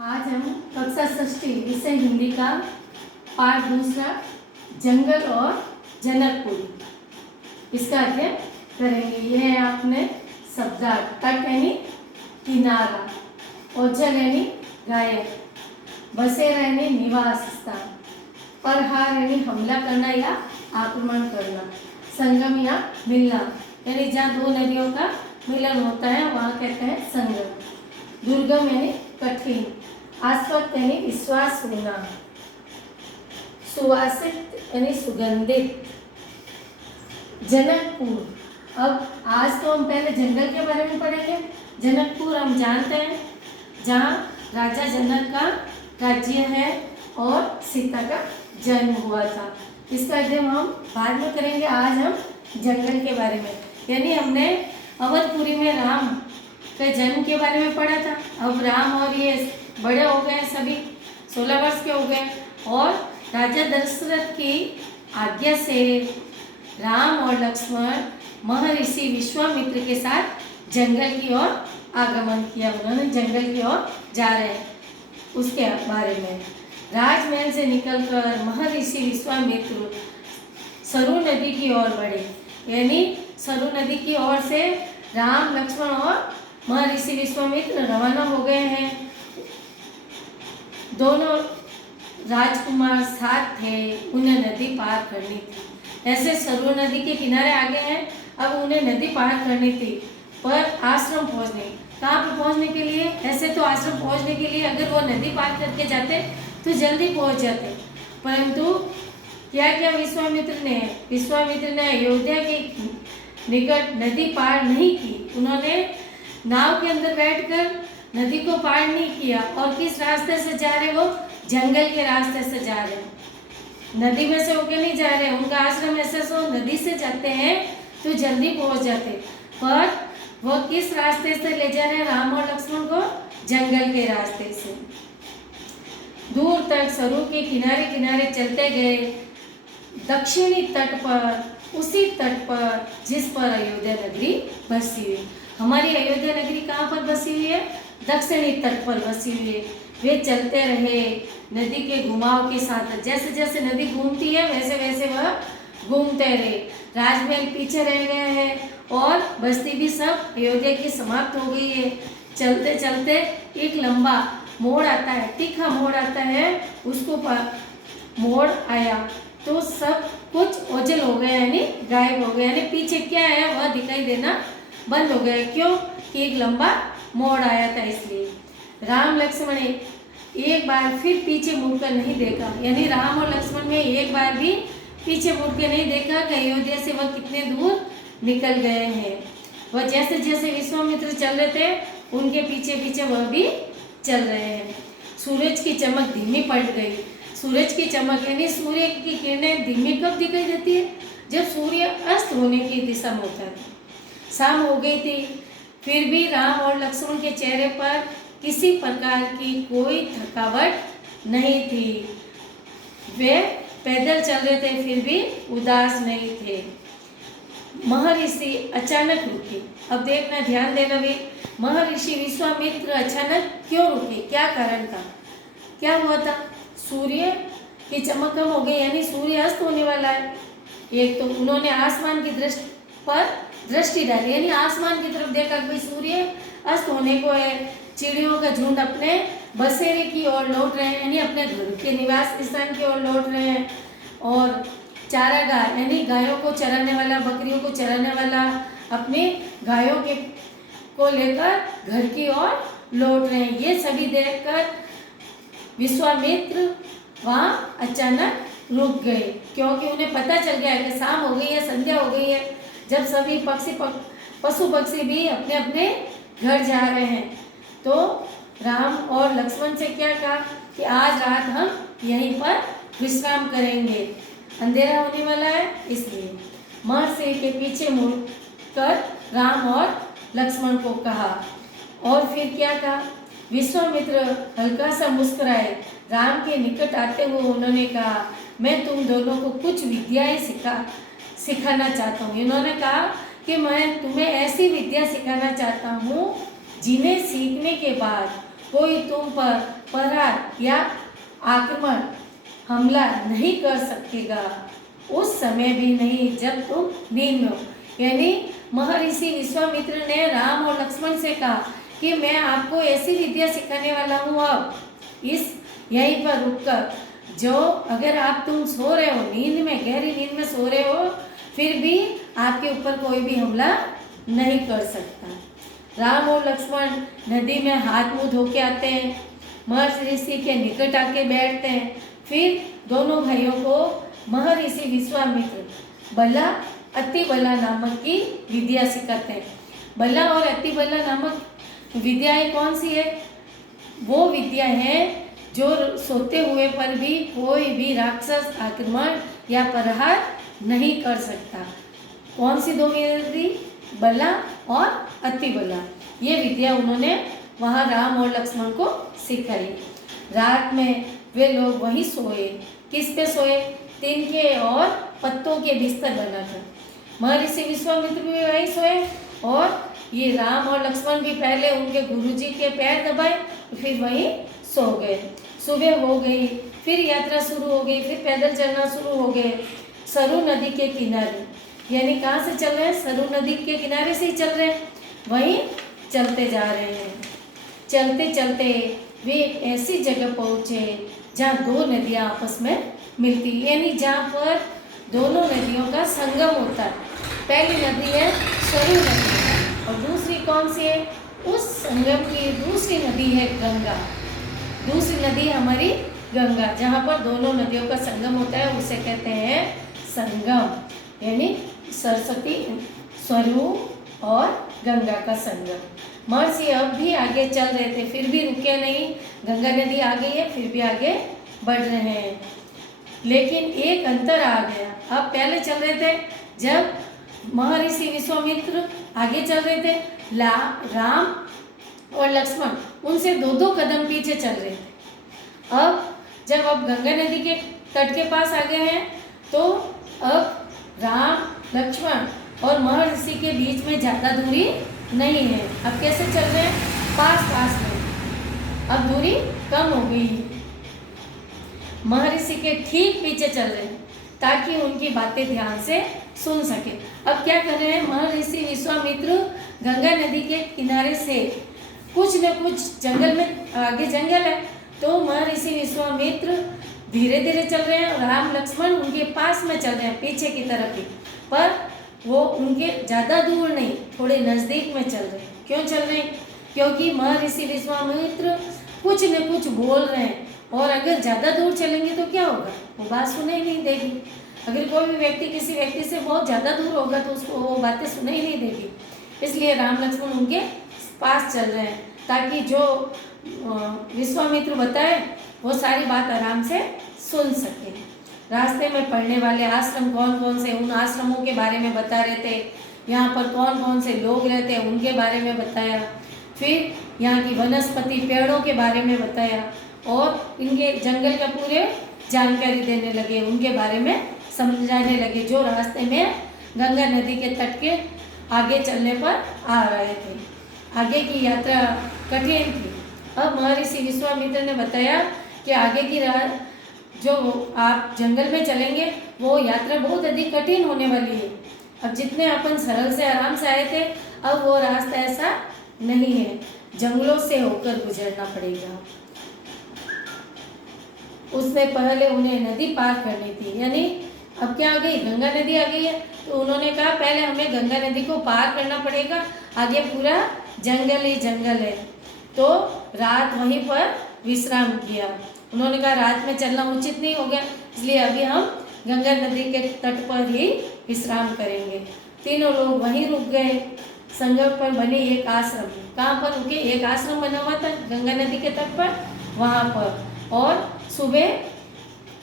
आज हम कक्षा षष्ठी विषय हिंदी का पाठ दूसरा जंगल और जनकपुर इसका अध्ययन करेंगे। यह है आपने शब्दार्थ। तट यानी किनारा, ओझल यानी गायक, बसेरा यानी निवास स्थान, प्रहार यानी हमला करना या आक्रमण करना, संगम या मिलना यानी जहाँ दो नदियों का मिलन होता है वहाँ कहते हैं संगम, दुर्गम यानी कठिन, आस्पद यानी विश्वास होना, सुवासित यानी सुगंधित, जनकपुर। अब आज तो हम पहले जंगल के बारे में पढ़ेंगे। जनकपुर हम जानते हैं जहाँ राजा जनक का राज्य है और सीता का जन्म हुआ था। इसका अध्ययन हम बाद में करेंगे। आज हम जंगल के बारे में, यानी हमने अवधपुरी में राम के जन्म के बारे में पढ़ा था। अब राम और ये बड़े हो गए, सभी 16 वर्ष के हो गए और राजा दशरथ की आज्ञा से राम और लक्ष्मण महर्षि विश्वामित्र के साथ जंगल की ओर आगमन किया। उन्होंने जंगल की ओर जा रहे हैं उसके बारे में। राजमहल से निकलकर महर्षि विश्वामित्र सरु नदी की ओर बढ़े, यानी सरु नदी की ओर से राम लक्ष्मण और महर्षि विश्वामित्र रवाना हो गए हैं। दोनों राजकुमार साथ थे, उन्हें नदी पार करनी थी। ऐसे सरु नदी के किनारे आ गए हैं। अब उन्हें नदी पार करनी थी पर आश्रम पहुंचने, कहाँ पे पहुंचने के लिए? ऐसे तो आश्रम पहुंचने के लिए अगर वो नदी पार करके जाते तो जल्दी पहुंच जाते, परंतु क्या क्या विश्वामित्र ने अयोध्या के निकट नदी पार नहीं की। उन्होंने नाव के अंदर बैठकर नदी को पार नहीं किया। और किस रास्ते से जा रहे? वो जंगल के रास्ते से जा रहे हैं, नदी में से होके नहीं जा रहे। उनका आश्रम ऐसे सो नदी से जाते हैं तो जल्दी पहुंच जाते, पर वो किस रास्ते से ले जा रहे हैं राम और लक्ष्मण को? जंगल के रास्ते से। दूर तक सरु के किनारे किनारे चलते गए, दक्षिणी तट पर, उसी तट पर जिस पर अयोध्या नगरी बसी हुई। हमारी अयोध्या नगरी कहाँ पर बसी हुई है? दक्षिणी तट पर बसी हुई है। वे चलते रहे नदी के घुमाव के साथ। जैसे जैसे नदी घूमती है वैसे वैसे वह घूमते रहे। राजमहल पीछे रह गए हैं और बस्ती भी सब अयोध्या की समाप्त हो गई है। चलते चलते एक लंबा मोड़ आता है, तीखा मोड़ आता है, उसको मोड़ आया तो सब कुछ ओझल हो गया, यानी गायब हो गया, यानी पीछे क्या है वह दिखाई देना बंद हो गया। क्यों? कि एक लंबा मोड़ आया था इसलिए। राम लक्ष्मण एक बार फिर पीछे मुड़कर नहीं देखा, यानी राम और लक्ष्मण ने एक बार भी पीछे मुड़ के नहीं देखा कि अयोध्या से वह कितने दूर निकल गए हैं। वह जैसे जैसे विश्वामित्र चल रहे थे उनके पीछे पीछे वह भी चल रहे हैं। सूरज की चमक धीमी पड़ गई। सूरज की चमक यानी सूर्य की किरणें धीमी कब दिखाई देती है? जब सूर्य अस्त होने की दिशा में होता है। शाम हो गई थी, फिर भी राम और लक्ष्मण के चेहरे पर किसी प्रकार की कोई थकावट नहीं थी। वे पैदल चल रहे थे फिर भी उदास नहीं थे। महर्षि अचानक रुके। अब देखना, ध्यान देना भी, महर्षि विश्वामित्र अचानक क्यों रुके? क्या कारण था? क्या हुआ था? सूर्य की चमक कम हो गई, यानी सूर्य अस्त होने वाला है। एक तो उन्होंने आसमान की दृष्टि डाली, यानी आसमान की तरफ देखा कि सूर्य अस्त होने को है। चिड़ियों का झुंड अपने बसेरे की ओर लौट रहे हैं, यानी अपने घर के निवास स्थान की ओर लौट रहे हैं। और चारागाह यानी गायों को चराने वाला, बकरियों को चराने वाला अपने गायों के को लेकर घर की ओर लौट रहे हैं। ये सभी देखकर विश्वामित्र वहाँ अचानक रुक गए, क्योंकि उन्हें पता चल गया कि शाम हो गई है, संध्या हो गई है। जब सभी पशु पक्षी भी अपने अपने घर जा रहे हैं तो राम और लक्ष्मण से क्या कहा कि आज रात हम यहीं पर विश्राम करेंगे, अंधेरा होने वाला है इसलिए। महर्षि के पीछे मुड़कर राम और लक्ष्मण को कहा। और फिर क्या कहा? विश्वामित्र हल्का सा मुस्कुराए। राम के निकट आते हुए उन्होंने कहा, मैं तुम दोनों को कुछ विद्याएं सिखाना चाहता हूँ। इन्होंने कहा कि मैं तुम्हें ऐसी विद्या सिखाना चाहता हूँ जिन्हें सीखने के बाद कोई तुम पर प्रहार या आक्रमण हमला नहीं कर सकेगा, उस समय भी नहीं जब तुम नींद में हो। यानी महर्षि विश्वामित्र ने राम और लक्ष्मण से कहा कि मैं आपको ऐसी विद्या सिखाने वाला हूँ, अब इस यहीं पर रुककर, जो अगर तुम सो रहे हो, नींद में, गहरी नींद में सो रहे हो, फिर भी आपके ऊपर कोई भी हमला नहीं कर सकता। राम और लक्ष्मण नदी में हाथ मुंह धो के आते हैं, महर्षि के निकट आके बैठते हैं। फिर दोनों भाइयों को महर्षि विश्वामित्र बला अति बला नामक की विद्या सिखाते हैं। बला और अति बला नामक विद्याएं कौन सी है? वो विद्या है जो सोते हुए पर भी कोई भी राक्षस आक्रमण या प्रहार नहीं कर सकता। कौन सी दो विद्या? बला और अति बला। ये विद्या उन्होंने वहाँ राम और लक्ष्मण को सिखाई। रात में वे लोग वहीं सोए। किस पे सोए? तिनके और पत्तों के बिस्तर बनाकर। महर्षि विश्वामित्र भी वहीं सोए और ये राम और लक्ष्मण भी पहले उनके गुरुजी के पैर दबाए, फिर वहीं सो गए। सुबह हो गई, फिर यात्रा शुरू हो गई, फिर पैदल चलना शुरू हो गए सरयू नदी के किनारे। यानी कहाँ से चल रहे हैं? सरयू नदी के किनारे से ही चल रहे हैं, वहीं चलते जा रहे हैं। चलते चलते वे एक ऐसी जगह पहुँचे जहाँ दो नदियाँ आपस में मिलती, यानी जहाँ पर दोनों नदियों का संगम होता है। पहली नदी है सरयू नदी और दूसरी कौन सी है? उस संगम की दूसरी नदी है गंगा। दूसरी नदी हमारी गंगा, जहाँ पर दोनों नदियों का संगम होता है, उसे कहते हैं संगम। यानी सरस्वती, सरयू और गंगा का संगम। महर्षि अब भी आगे चल रहे थे, फिर भी रुके नहीं। गंगा नदी आ गई है, फिर भी आगे बढ़ रहे हैं। लेकिन एक अंतर आ गया। अब पहले चल रहे थे, जब महर्षि विश्वामित्र आगे चल रहे थे, राम और लक्ष्मण उनसे दो दो कदम पीछे चल रहे थे। अब गंगा नदी के तट के पास आ गए हैं, तो अब राम, लक्ष्मण और महर्षि के बीच में ज़्यादा दूरी नहीं है। अब कैसे चल रहे हैं? पास पास में। अब दूरी कम हो गई है। महर्षि के ठीक पीछे चल रहे हैं ताकि उनकी बातें ध्यान से सुन सके। अब क्या कर रहे हैं? महर्षि विश्वामित्र गंगा नदी के किनारे से कुछ न कुछ जंगल में, आगे जंगल है, तो महर्षि विश्वामित्र धीरे धीरे चल रहे हैं और राम लक्ष्मण उनके पास में चल रहे हैं, पीछे की तरफ ही, पर वो उनके ज़्यादा दूर नहीं, थोड़े नज़दीक में चल रहे हैं। क्यों चल रहे हैं? क्योंकि महर्षि विश्वामित्र कुछ न कुछ बोल रहे हैं, और अगर ज़्यादा दूर चलेंगे तो क्या होगा? वो बात सुनाई नहीं देगी। अगर कोई भी व्यक्ति किसी व्यक्ति से बहुत ज़्यादा दूर होगा तो उसको वो बातें सुनाई नहीं देगी। इसलिए राम लक्ष्मण उनके पास चल रहे हैं ताकि जो विश्वामित्र बताए वो सारी बात आराम से सुन सके। रास्ते में पड़ने वाले आश्रम कौन कौन से, उन आश्रमों के बारे में बता रहे थे। यहाँ पर कौन कौन से लोग रहते हैं उनके बारे में बताया। फिर यहाँ की वनस्पति, पेड़ों के बारे में बताया और इनके जंगल का पूरे जानकारी देने लगे, उनके बारे में समझाने लगे, जो रास्ते में गंगा नदी के तट के आगे चलने पर आ रहे थे। आगे की यात्रा कठिन थी। अब महर्षि विश्वामित्र ने बताया कि आगे की जो आप जंगल में चलेंगे वो यात्रा बहुत अधिक कठिन होने वाली है। अब जितने अपन सरल से आराम से आए थे, अब वो रास्ता ऐसा नहीं है, जंगलों से होकर गुजरना पड़ेगा। उससे पहले उन्हें नदी पार करनी थी, यानी अब क्या आ गई? गंगा नदी आ गई है, तो उन्होंने कहा पहले हमें गंगा नदी को पार करना पड़ेगा, आगे पूरा जंगल ही जंगल है। तो रात वहीं पर विश्राम किया। उन्होंने कहा रात में चलना उचित नहीं हो गया, इसलिए अभी हम गंगा नदी के तट पर ही विश्राम करेंगे। तीनों लोग वहीं रुक गए। संगम पर बने एक आश्रम, कहाँ पर रुके? एक आश्रम बना हुआ था गंगा नदी के तट पर, वहाँ पर। और सुबह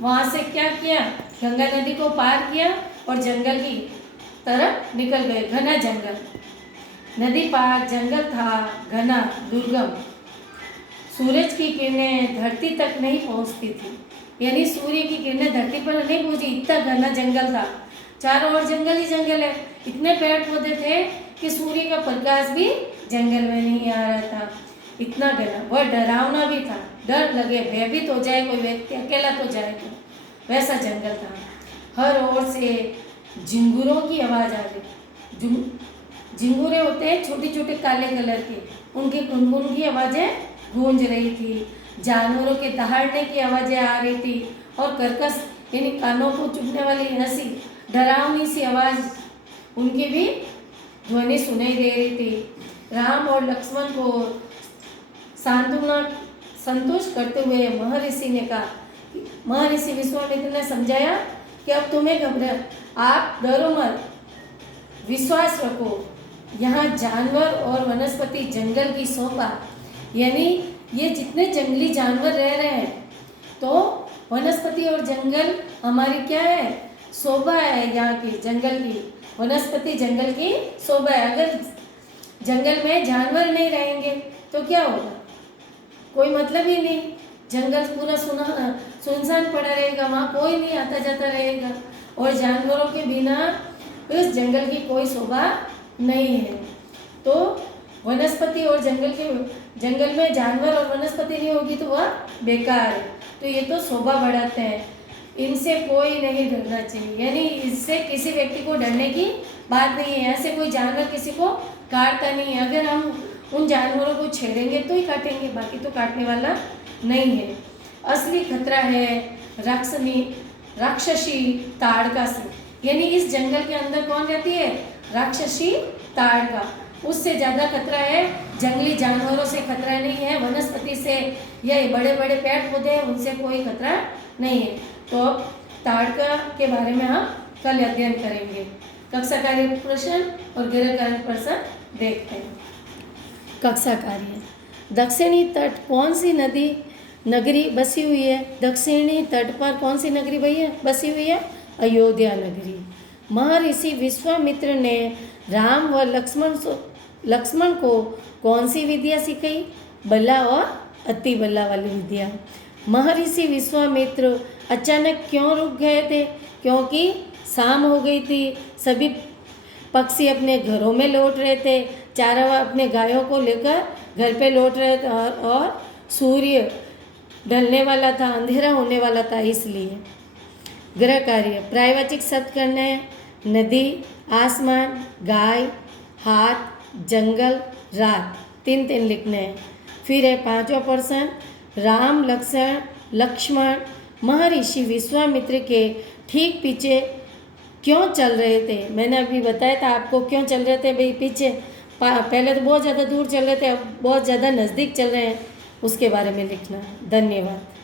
वहाँ से क्या किया? गंगा नदी को पार किया और जंगल की तरफ निकल गए। घना जंगल, नदी पार जंगल था, घना, दुर्गम। सूरज की किरणें धरती तक नहीं पहुँचती थी, यानी सूर्य की किरणें धरती पर नहीं पहुँची, इतना घना जंगल था। चारों ओर जंगल ही जंगल है, इतने पेड़ पौधे थे कि सूर्य का प्रकाश भी जंगल में नहीं आ रहा था। इतना घना, वह डरावना भी था। डर लगे भयभीत हो जाए कोई व्यक्ति, अकेला तो जाए तो, वैसा जंगल था। हर ओर से झिंगुरों की आवाज़ आ रही। झिंगुरे होते हैं छोटे छोटे काले कलर के, उनकी गुनगुन की आवाज़ें गूंज रही थी। जानवरों के दहाड़ने की आवाज़ें आ रही थी और कर्कश यानी कानों को चुभने वाली हंसी, डरावनी सी आवाज़ उनकी भी ध्वनि सुनाई दे रही थी। राम और लक्ष्मण को सांत्वना संतुष्ट करते हुए महर्षि ने कहा, महर्षि विश्वामित्र ने समझाया कि अब तुम्हें घबरा, आप डरो मत, विश्वास रखो। यहाँ जानवर और वनस्पति जंगल की शोभा, यानी ये जितने जंगली जानवर रह रहे हैं, तो वनस्पति और जंगल हमारी क्या है, शोभा है। यहाँ की जंगल की वनस्पति जंगल की शोभा है। अगर जंगल में जानवर नहीं रहेंगे तो क्या होगा, कोई मतलब ही नहीं। जंगल पूरा सुनसान पड़ा रहेगा, वहाँ कोई नहीं आता जाता रहेगा, और जानवरों के बिना इस जंगल की कोई शोभा नहीं है। तो वनस्पति और जंगल में जानवर और वनस्पति नहीं होगी तो वह बेकार है। तो ये तो शोभा बढ़ाते हैं, इनसे कोई नहीं डरना चाहिए, यानी इससे किसी व्यक्ति को डरने की बात नहीं है। ऐसे कोई जानवर किसी को काटता नहीं है, अगर हम उन जानवरों को छेड़ेंगे तो ही काटेंगे, बाकी तो काटने वाला नहीं है। असली खतरा है राक्षसी ताड़का से, यानी इस जंगल के अंदर कौन रहती है, राक्षसी ताड़का। उससे ज़्यादा खतरा है जंगली जानवरों से, खतरा नहीं है वनस्पति से, या बड़े बड़े पेड़ पौधे हैं उनसे कोई खतरा नहीं है। तो अब ताड़का के बारे में हम कल अध्ययन करेंगे। कक्षा कार्य प्रश्न और गृह कार्य प्रश्न देखते हैं। कक्षा कार्य, दक्षिणी तट कौन सी नगरी बसी हुई है, दक्षिणी तट पर कौन सी नगरी बसी हुई है, अयोध्या नगरी। महर्षि विश्वामित्र ने राम व लक्ष्मण को कौन सी विद्या सिखाई, बला और अति बला वाली विद्या। महर्षि विश्वामित्र अचानक क्यों रुक गए थे, क्योंकि शाम हो गई थी, सभी पक्षी अपने घरों में लौट रहे थे, चारावा अपने गायों को लेकर घर पे लौट रहे थे, और सूर्य ढलने वाला था, अंधेरा होने वाला था, इसलिए। गृह कार्य, पर्यायवाचक शब्द करना है, नदी, आसमान, गाय, हाथ, जंगल, रात, 3 लिखने हैं। फिर है 5वां प्रश्न, राम लक्ष्मण महर्षि विश्वामित्र के ठीक पीछे क्यों चल रहे थे। मैंने अभी बताया था आपको क्यों चल रहे थे भाई पीछे, पहले तो बहुत ज़्यादा दूर चल रहे थे, अब बहुत ज़्यादा नज़दीक चल रहे हैं, उसके बारे में लिखना। धन्यवाद।